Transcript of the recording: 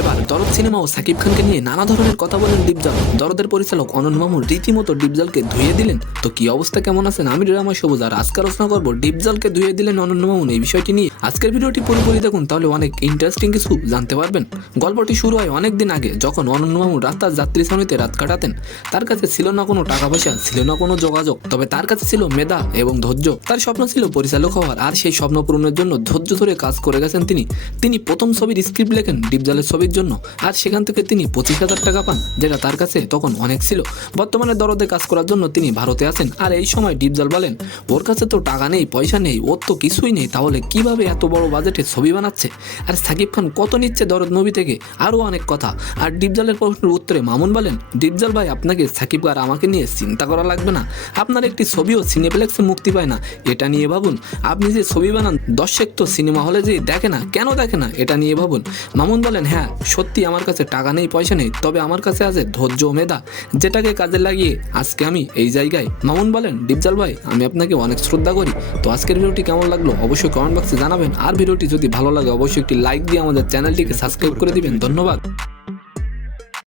এবার দরদ সিনেমা ও সাকিব খানকে নিয়ে নানা ধরনের কথা বলেন ডিপজল। দরদের পরিচালক অনন্ত মামুন রীতিমতো ডিপজলকে ধুয়ে দিলেন। তো কি অবস্থা, কেমন আছেন? আমি ড্রামা সবুজ, আর আজকে আলোচনা করবো ডিপজলকে ধুয়ে দিলেন অনন্ত মামুন এই বিষয়টি নিয়ে। আজকের ভিডিওটি পুরোপুরি দেখুন, তাহলে অনেক ইন্টারেস্টিং কিছু জানতে পারবেন। গল্পটি শুরু হয় অনেক দিন আগে, যখন অনন্ত মামুন রাস্তার যাত্রী শ্রেণীতে রাত কাটাতেন। তার কাছে ছিল না কোনো টাকা পয়সা, ছিল না কোনো যোগাযোগ, তবে তার কাছে ছিল মেধা এবং ধৈর্য। তার স্বপ্ন ছিল পরিচালক হওয়ার, আর সেই স্বপ্ন পূরণের জন্য ধৈর্য ধরে কাজ করে গেছেন তিনি প্রথম ছবির স্ক্রিপ্ট লেখেন ডিপজলের ছবির জন্য, আর সেখান থেকে তিনি 25,000 টাকা পান, যেটা তার কাছে তখন অনেক ছিল। বর্তমানে দরদে কাজ করার জন্য তিনি ভারতে আছেন। আর এই সময় ডিপজল বলেন, ওর কাছে তো টাকা নেই, পয়সা নেই, ওর তো কিছুই নেই, তাহলে কিভাবে এত বড় বাজেটে ছবি বানাচ্ছে? আর সাকিব খান কত নিচ্ছে দরদ মুভি থেকে? আরও অনেক কথা। আর ডিপজলের প্রশ্নের উত্তরে মামুন বলেন, ডিপজল ভাই, আপনাকে সাকিব আর আমাকে নিয়ে চিন্তা করা লাগবে না। আপনার একটি ছবিও সিনেপ্লেক্সে মুক্তি পায় না, এটা নিয়ে ভাবুন। আপনি যে ছবি বানান, দর্শক তো সিনেমা হলে যে দেখে না, কেন দেখে না, এটা নিয়ে ভাবুন। মামুন বলেন, হ্যাঁ সত্যি আমার কাছে টাকা নেই, পয়সা নেই, তবে আমার কাছে আছে ধৈর্য ও মেধা, যেটাকে কাজে লাগিয়ে আজকে আমি এই জায়গায়। মামুন বলেন, ডিপজল ভাই, আমি আপনাকে অনেক শ্রদ্ধা করি। তো আজকের ভিডিওটি কেমন লাগলো অবশ্যই কমেন্ট বক্সে জানাবেন। আর ভিডিওটি যদি ভালো লাগে অবশ্যই একটি লাইক দিয়ে আমাদের চ্যানেলটিকে সাবস্ক্রাইব করে দিবেন। ধন্যবাদ।